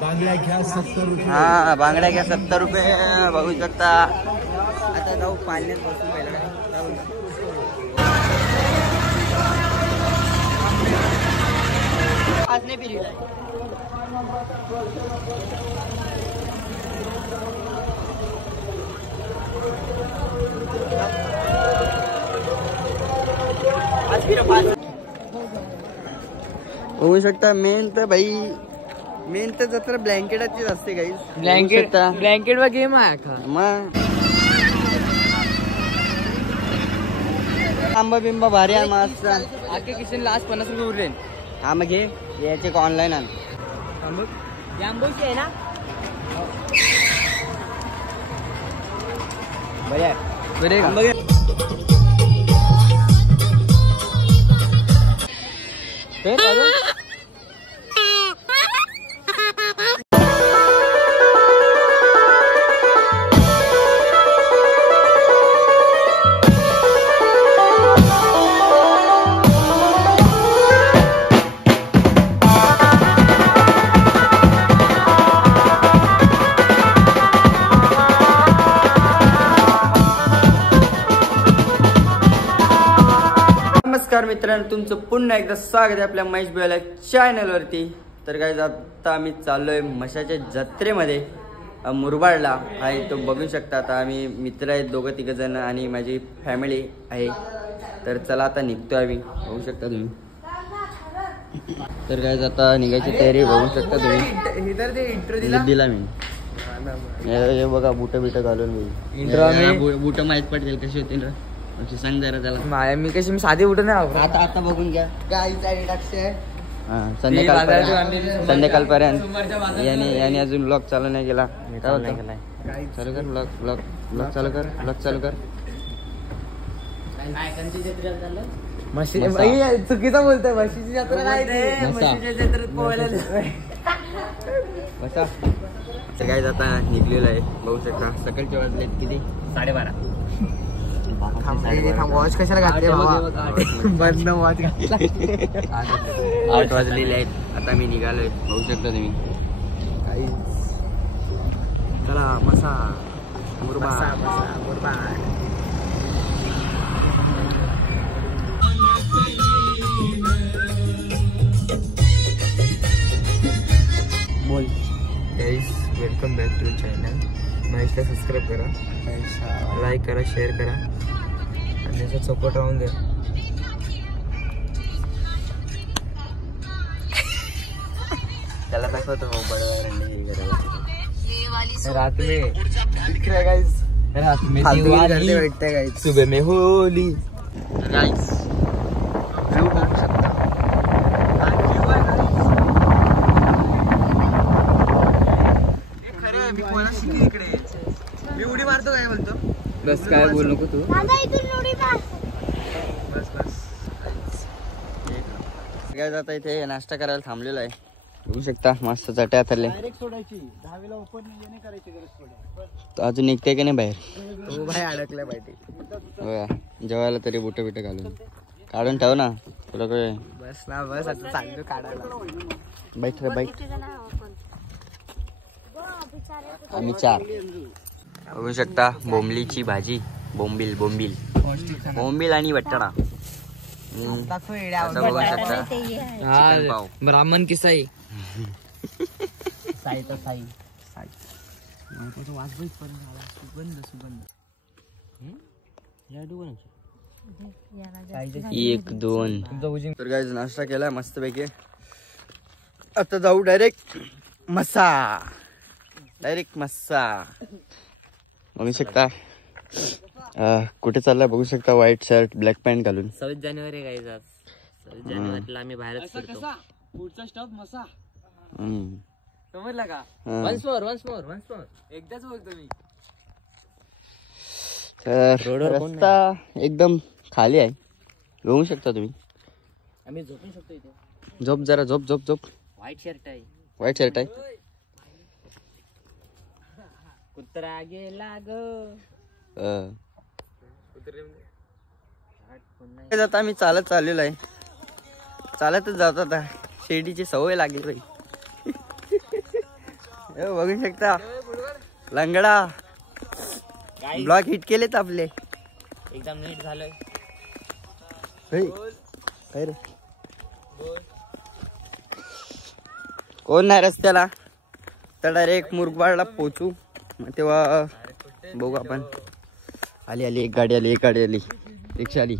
बांगड्या घ्या 70 रुपये. हा बांगड्या घ्या 70 रुपये. बघू शकता. आता जाऊ पाण्यात बसून पहिला आज नाही पिली होऊ शकता. मेन तर भाई मेन तर जत्रा ब्लँकेटाचीच असते काही. ब्लँकेट वा गेम आहे का मग आंबा बिंबा भारी आहे मस्त. आके किशन लास्ट 50 रुपये उरले. हा मग घे याचे ऑनलाईन आण. आंबोशी आहे ना बरे बरे नमस्कार मित्रांनो, तुमचं पुन्हा एकदा स्वागत आहे आपल्या महेश भैया चॅनल वरती. तर काय आता आम्ही चाललोय म्हशाच्या जत्रेमध्ये मुरबाडला आहे. तो बघू शकता. आता आम्ही मित्र आहेत 2-3 जण आणि माझी फॅमिली आहे. तर चला आता निघतोय आम्ही. बघू शकता तुम्ही. तर काय आता निघायची तयारी बघू शकता तुम्ही. दिला मी हे बघा बुट बिट घालून बुट माहीत पडतील कशी होतील सांग जरा त्याला. मी साधी उठून नाही. आता बघून घ्या. संध्याकाळपर्यंत याने अजून ब्लॉग चालू नाही केला. चालू कर ब्लॉग चालू कर. चुकीचा बोलतोय. म्हशीची जत्रा नाही. म्हशीच्या जत्रेत पोहायला बसा. काय आता निघलेलं आहे बघू शकता. सकाळचे वाजले किती 12:30. वॉच कशाला घातली बंद वॉच घातला. 8 वाजलेले आहेत. आता मी निघालोय बघू शकता तुम्ही. चला मसा मुरबाड. बोल guys, welcome back to channel. महेशला सबस्क्राईब करा, लाईक करा, शेअर करा आणि याचा सपोर्ट राहून द्या. त्याला दाखवतो रात में सुबह में होली. गाइस व्यू बघू शकता. मी उडी मारतो काय बोलतो. बस काय बोल नको तू. बस काय जाता इथे नाश्ता करायला थांबलेला आहे. बघू शकता मस्त चट्या थरले. अजून निघते की नाही बाहेर. अडकल्या पाहिजे जेवायला तरी बुट बिट घालून काढून ठेव ना तुला काय. बस ना बस आता चाललो काढायला. बैठ रे बैठ. आम्ही 4. बघू शकता बोंबलीची भाजी. बोंबील आणि बटाटा. बघू शकता चिकन पाव. ब्राह्मण की साई साई तर साई. 1 2. तर काय नाश्ता केला मस्त पैकी. आता जाऊ डायरेक्ट मसा. बघू शकता कुठे चाललाय बघू शकता. व्हाईट शर्ट ब्लॅक पॅन्ट घालून. 26 जानेवारी काय 26 जानेवारीला आम्ही बाहेरच फिरतो. पुढचा स्टॉप मसा. समजला का. वन्स मोर एकदाच बोलतो मी. तर रस्ता एकदम खाली आहे बघू शकता तुम्ही. आम्ही झोपू शकतो इथे. झोप जरा झोप. व्हाईट शर्ट आहे. कुत्रा गेला ग. आता आम्ही चालत चाललेलो आहे. चालतच जात आता. शिर्डीची सवय लागली बाई. बघू शकता लंगडा ब्लॉक हिट केलेत आपले. एकदम नीट झालोय. काय रे कोण नाही रस्त्याला तर डायरेक्ट मुरबाडला पोचू. मग तेव्हा बघू आपण. आली आली एक गाडी आली रिक्षा आली.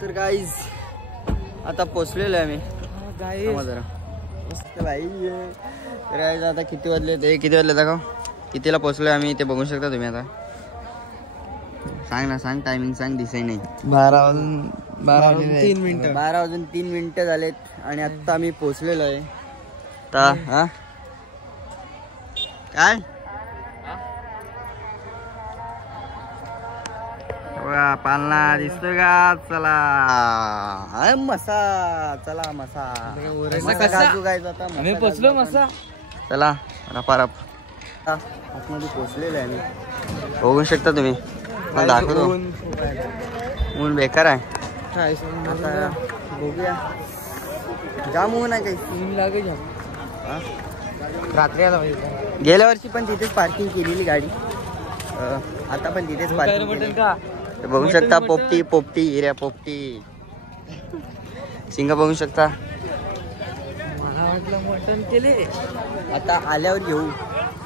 तर गाईज आता पोचलेलो आहे आम्ही. जरा मस्त भाई. तर गाईज आता किती वाजले दाखव. कितीला पोचलोय आम्ही ते बघू शकता तुम्ही. आता सांग ना, सांग टायमिंग सांग. दिसाय नाही. 12 वाजून 3 मिनिटं झालेत आणि आता आम्ही पोचलेलो आहे. हा काय पालना दिसतोय का. चला मसा गाजू गायचा आता. आम्ही पोचलो मसा. चला रपारप आतमध्ये पोचलेलो आहे आम्ही. बघू शकता तुम्ही. दाखवतो ऊन बेकार आहे. आता बघूया. जाम ऊन आहे काही. ऊन लागे जाम. रात्री आला गेल्या वर्षी पण तिथेच पार्किंग केलेली गाडी. आता पण तिथेच पार्किंग का. बघू शकता पोपटी हिऱ्या पोपटी शिंगा बघू शकता. मला वाटलं मटण केले. आता आल्यावर येऊ.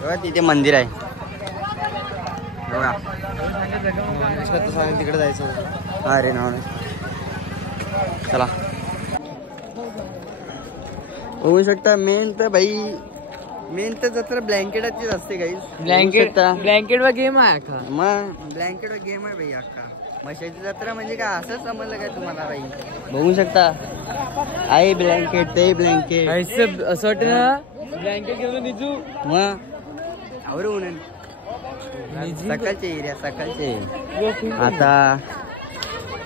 बघा तिथे मंदिर आहे. बघा तिकडे जायचं. अरे ना चला बघू शकता. मेन तर जत्रा ब्लँकेटाचीच असते काही. ब्लँकेट वर गेम आहे का. मग ब्लँकेट वर गेम आहे भाई अक्का. मशाची जत्रा म्हणजे काय असं समजलं काय तुम्हाला भाई. बघू शकता आई ब्लँकेट ते ब्लँकेट असं वाटत ना. ब्लँकेट घेऊन निजू. मग आवरून सकाळचे एरिया सकाळचे. आता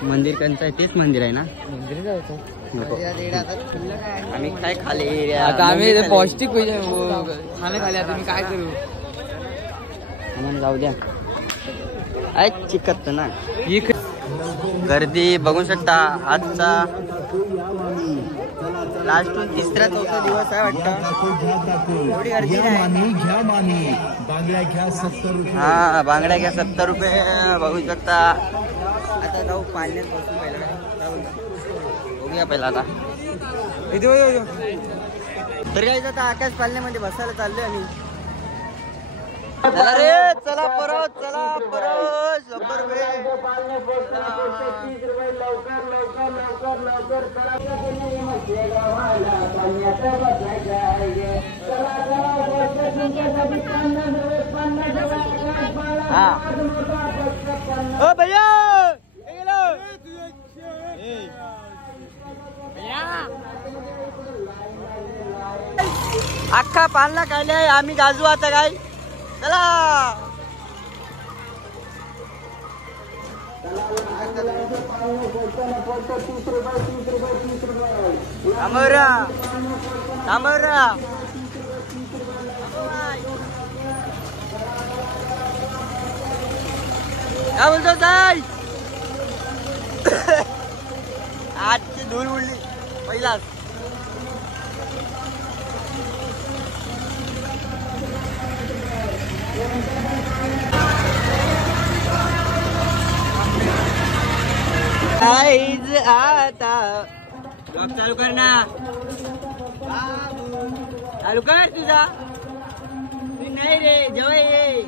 मंदिर कोणतं आहे. तेच मंदिर आहे ना. मंदिर जायचं. आम्ही काय खाले एरिया. आता आम्ही पौष्टिक खाणं खाले. आता मी काय करू. म्हणून जाऊ द्या. काय चिकत ना. गर्दी बघू शकता. आजचा लास्टून 3रा-4था दिवस आहे वाटतं. एवढी गर्दी नाही. हा बांगड्या घ्या 70 रुपये. बघू शकता. आता जाऊ पाण्यात बसून पहिला बघूया पहिला. आता तर काय आता आकाश पालण्यामध्ये बसायला चाललोय आम्ही. चला रे चला परत 100 रुपये. हा ओ भैया अख्खा पालना खायला आम्ही गाजू आता काय. चला थांबवरा काय बोलतो ताई. आजची धूळ उडली पहिलाच. आता ब्लॉग चालू कर ना. चालू कर तुझा. नाही रे जेव्हा ये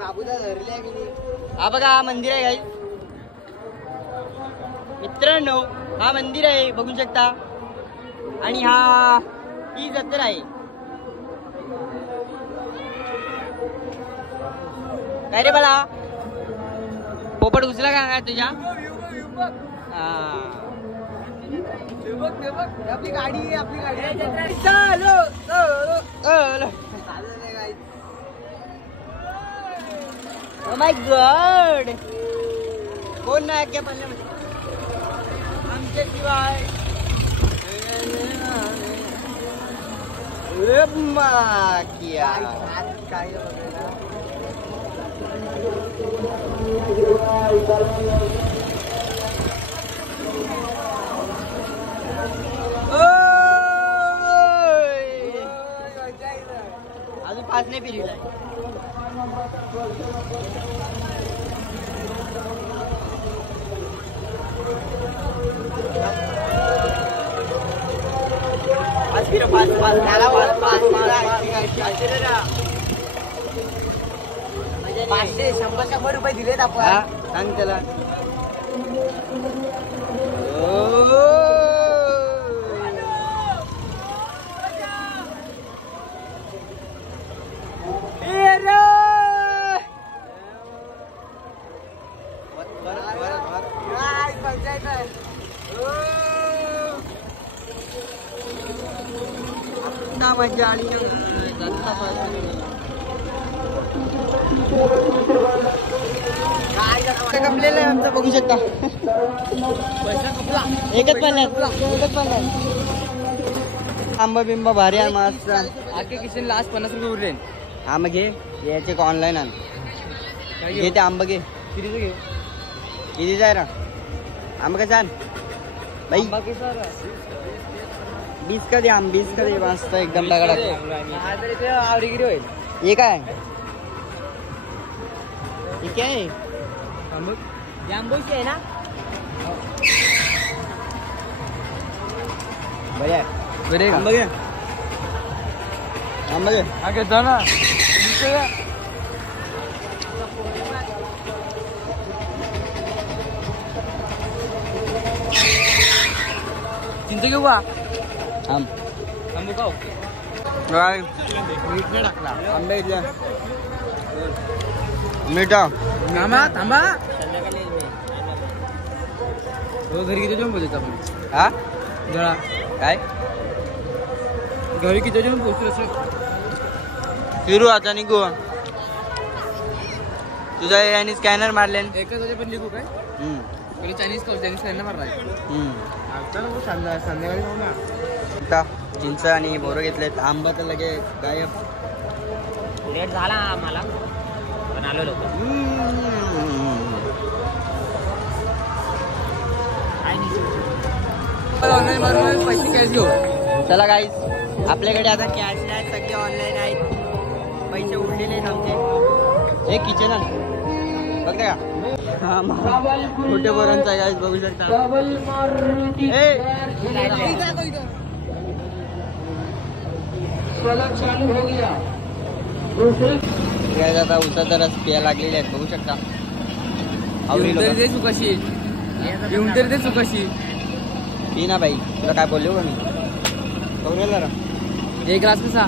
बाबूदा धरले. हा बघा हा मंदिर आहे काही मित्रांनो. हा मंदिर आहे बघू शकता. आणि ही जत्रा आहे. काय रे बाळा पोपट उचला का काय तुझ्या. आपली गाडी चालो. माय गॉड कोण नाही क्या पाण्यामध्ये आमच्या शिवाय अजून पाच नाही पिरीला पाचशे 100 रुपये दिलेत आपण सांग त्याला मजा आली कपलेलं आहे आमचं बघू शकता एकच पण आंबा बिंबा भारी आहे मस्त आके किशन लास्ट 50 रुपये उरले आंबा घे याचे ऑनलाईन आण घे ते आंबा घे कितीचं घेऊ कितीचा आहे ना आंबा कसं आण बाई 20 का दे आंबा 20 का दे मस्त एकदम दगडा आवडीगिरी होईल हे काय हे काय आंबोशी आहे ना बरे बरे आंबा घे आंबा घे आगे जा ना चिंच घेऊ का आंबू का काय मीठ नाही टाकला आंबे इथल्या मीठा मामा थांबा हो घरी किती जेवण बोलायचं आपण हा जळा काय घरी किती जेवण पोहोचलो असं फिरू आता निघू तुझा याने स्कॅनर मारले एकच वाजे पण निघू काय पहिले चायनीज खाऊ चायनीज खायला मारलाय संध्याकाळी खाऊ ना चिंच आणि बोरं घेतलेत आंबा तर लगे गायब लेट झाला आम्हाला पण आलो लोक ऑनलाईन मारून पैसे कॅश घेऊ चला गाईस आपल्याकडे आता कॅश नाही सगळे ऑनलाईन आहेत पैसे उरलेले आहेत आमचे हे किचन बघते का हा मोठ्या बोरांचा गाईस बघू शकता गाईस आता उसाचा रस प्यायला लागलेले आहेत बघू शकता आवडी लोकं. दे सुकाशी येऊन तरी दे सुकाशी पी ना बाई तुला काय बोललो का मी कौरेल जरा एक ग्लास कसा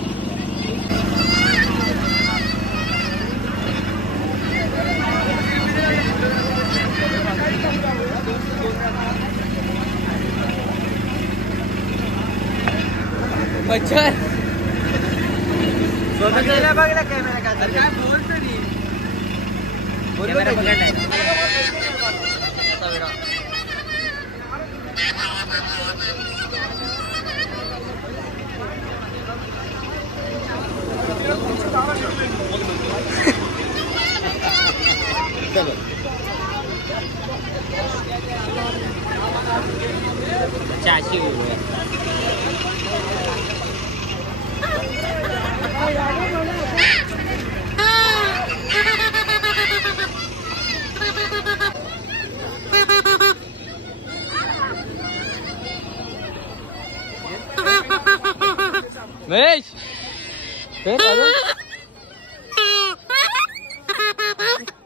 मच्छर कॅमेरा बघ ना कॅमेरा काय बोलतो नी कॅमेरा पकडलाय चाची महेश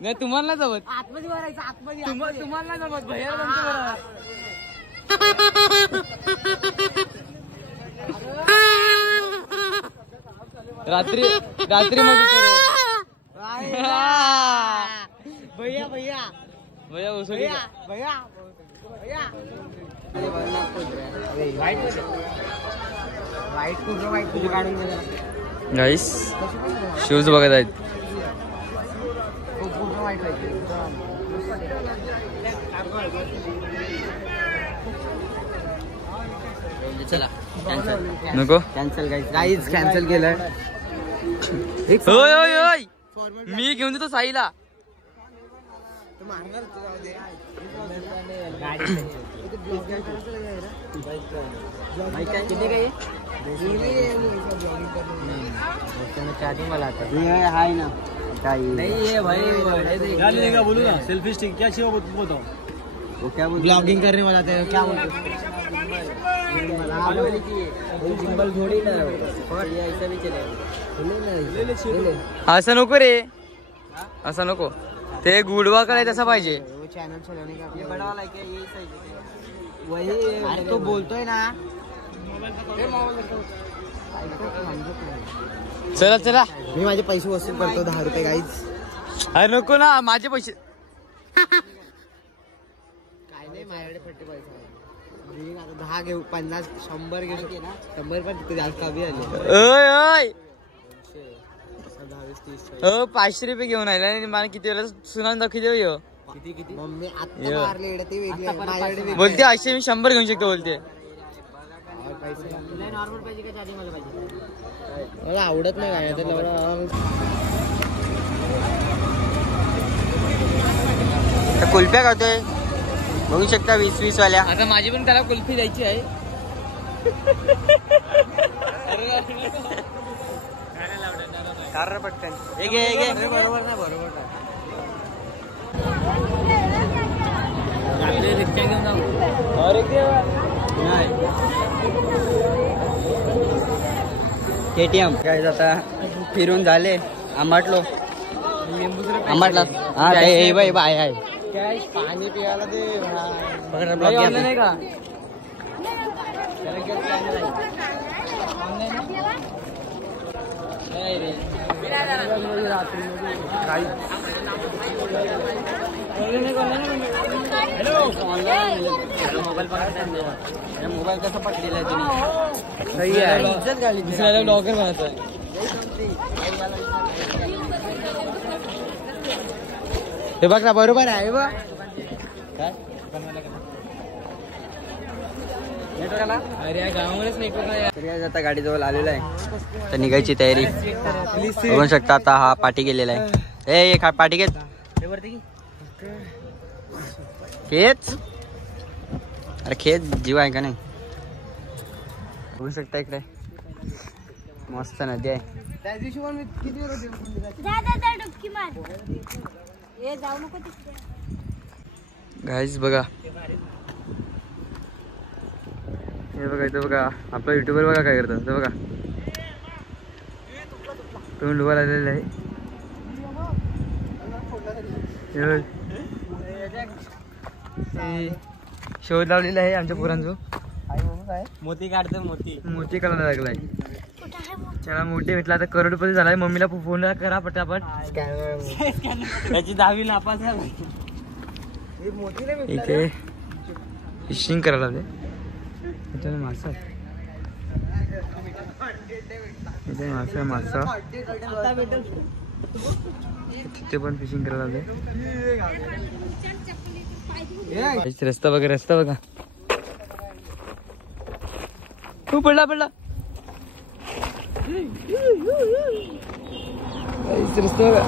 नाही तुम्हाला नाही जमत आतमध्ये भरायचं आतमध्ये तुम्हाला नाही जमत भैया रात्री रात्री मध्ये भैया भैया भैया उसळी भैया भैया वाईट कुठं वाईट तुझे काढून गेला गाईस शूज बघत आहेत चला नको कॅन्सल गाईज कॅन्सल केलं. होय होय होय मी घेऊन देतो साईला. किती काही मला हाय ना काही नहीं भाई बोलू ना सेल्फी स्टिक क्या चाहिए वो बताओ. वो क्या बोल ब्लॉगिंग करने वाला थे क्या बोलते जिंगल थोड़ी ना ऐसा भी चलेगा. असं नको रे असं नको ते गुडवा काय तसा पाहिजे. वो चैनल चलाने का ये बड़ा वाला क्या ये सही वही. अरे तो बोलतोय ना. चला चला मी माझे पैसे वसूल करतो 10 रुपये गाईज. अरे नको ना माझे पैसे. काय नाही माझ्याकडे फट्टे पैसे 10 घेऊ 50 100 घेऊ शकते ना. 100 पण तिथे जास्त कमी आले. ओय ओय 20-30 500 रुपये घेऊन आले आणि मला किती वेळा सुनान दाखवली हो. किती मम्मी आता मारले इकडे ते वेगळे माझ्याकडे वेगळे. बोलते 800 मी 100 घेऊन शकतो बोलते. पैसे नॉर्मल पाहिजे का चार्जिंग मला पाहिजे. मला आवडत नाही काय तर कुल्फ्या खातोय बघू शकता 20-20 वाल्या. आता माझी पण त्याला कुल्फी द्यायची आहे. पटकन हे घे बरोबर ना बरोबर ना. KTM काय आता फिरून झाले. आंबाटलो आंबाटला हा बाय बाय आहे काय पाणी पियाला ते नाही का. मोबाईल कसा पकडलेला आहे तुम्ही. सही आहे दुसऱ्याला ब्लॉगर बनवतोय. हे बघ ना बरोबर आहे बघ. अरे गावावरच नेटवर्क. आता गाडीजवळ आलेला आहे तर निघायची तयारी बघू शकता. आता हा पाठी गेलेला आहे. ए पाठी घेत खेच. अरे खेच जीव आहे का नाही. बघू शकता इकडे मस्त नदी आहे. त्या दिवशी पण मी किती वेळ गाईज बघा हे बघा इथं बघा आपला युट्यूबर बघा काय करतात. तर बघा तुम्ही डुबा लागलेला आहे. शोध लावलेला आहे आमच्या पोरांचो. मोती काढतो मोती करायला लागलाय. त्याला मोठी भेटला तर करोडपती झालाय. मम्मीला फोन करा पटापट. त्याची 10वी नापास झाली. इथे फिशिंग करायला लागले. इथे मासा इथे मासा तिथे पण फिशिंग करायला लागले. रस्ता बघा खूप पडला रस्ता बघा.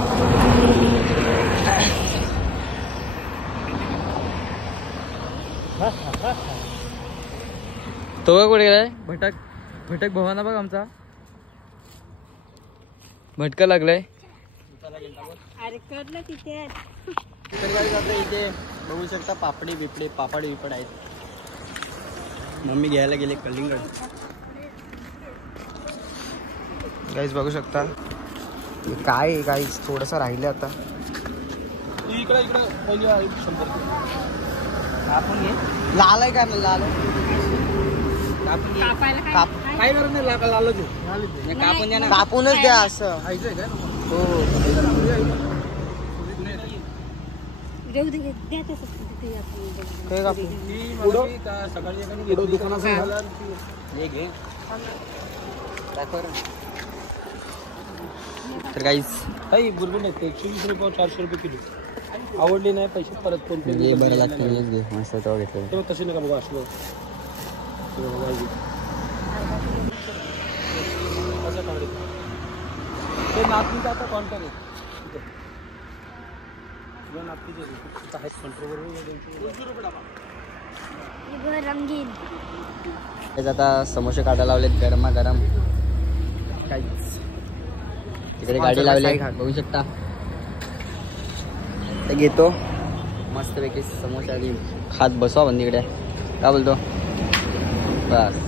तो का कुठे गेलाय. भटक भवाना बघ आमचा भटका लागलाय. इथे बघू शकता पापड बिपड आहेत. मम्मी घ्यायला गेले कलिंगड. गाईज बघू शकता काय गाईज थोडंसं राहिलं आता. लाल आहे का लाल काय करत नाही लाल कापून द्या ना. कापूनच द्या असं. हो तर गाईज बुरबुल 120 रुपये 400 रुपये किलो. आवडली नाही पैसे परत फोन पे हे बरं लागतं मीच घे मस्त तो घेतलं तेव्हा तशी नका बघू असलो ते नागपूरचा आता कॉन्टॅक्ट आहे आता समोसे काढायला लावलेत गरमागरम काहीच तिकडे गाडी लावली बघू शकता ते घेतो मस्तपैकी समोसे आधी खात बसवा बंद इकडे काय बोलतो बस